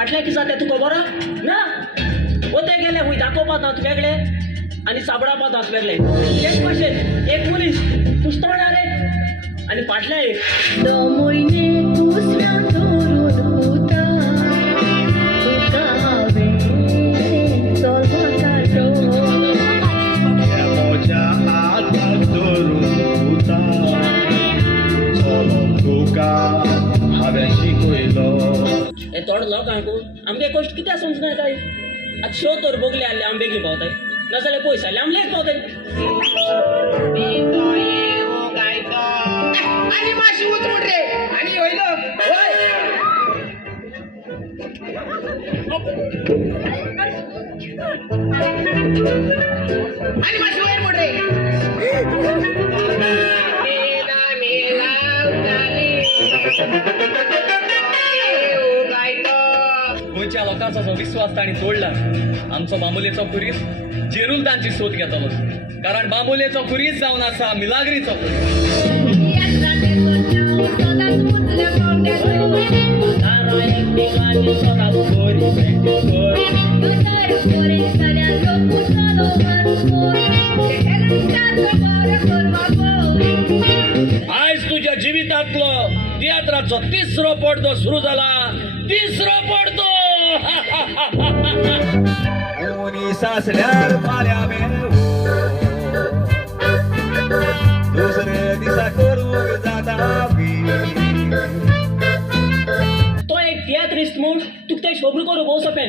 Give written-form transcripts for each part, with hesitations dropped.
फाटल्या की जाते तुका बरं ना होते गेले हुई दाखोवपाक वेगळे आणि साबडापाक वेगळे एक भाशेन एक मनीस पुस्तवणार रे आणि फाटल्या एक थोडं लोकांकू आमगे गोष्ट कित्या समजना काय आज शो तर बगले आले आंबे घेऊन पावताय नाजाल्यार पयस आले आमलेच पावताय आणि माशी उतरून रे आणि होईल होय आणि माशी वयर मोड रे गोंयच्या लोकांचा जो विश्वास ताणी तोडला आमचो बांबोलेचो खुरीस जेरून तांची सोद घेतलो कारण बांबोलेचो खुरीस जावन आसा मिलाग्रीचो आज तुझ्या जिवितांतलो तियात्राचो तिसरो पडदो सुरू जाला तिसरो पडदो सासल्यार फाल्या दुसरे दिसा करूंक जाता तो एक तियात्रिस्ट म्हूण तुका ते शोभर करूं भोव सोंपें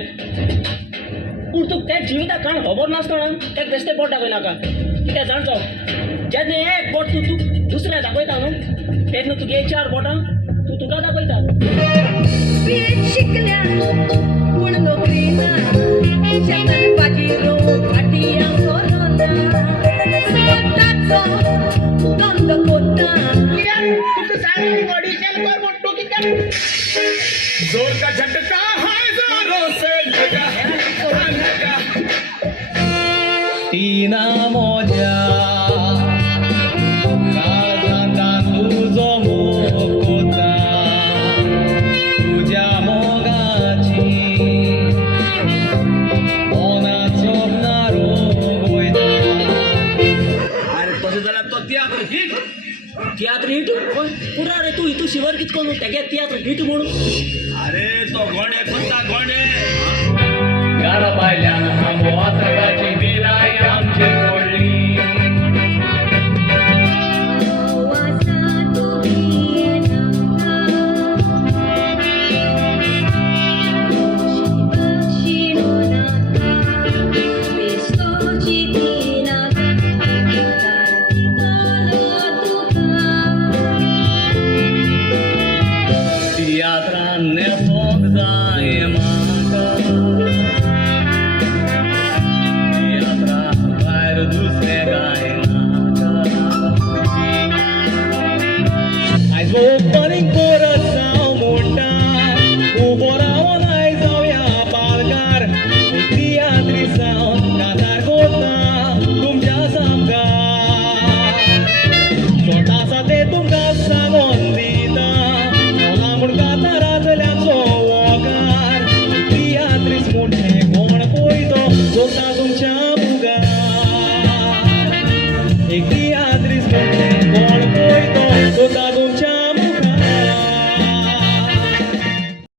पूण तुका त्या जिविता काण खबर नासतना तेका बेश्टें बोट दाखय नाका कित्याक जाणचो जेन्ना एक बोट तूं दुसऱ्या दाखयता न्हू तेन्ना तुगे एक चार बोटां तूं तुका दाखयता शिकल्या पूण नोकरी ना शेतान भाजी रोवंक फाटिया कोरोना स्वताचो धंदो कोत्ता तुका सांग ऑडिशन कर म्हूण तूं कित्याक जोर का झटका हजारों से लगा तीना मोजा तियात्र हिट पुरा रे तू शिवर कितको न्हू तेगे तियात्र हिट म्हणून अरे तो गोणे कोणता गोणे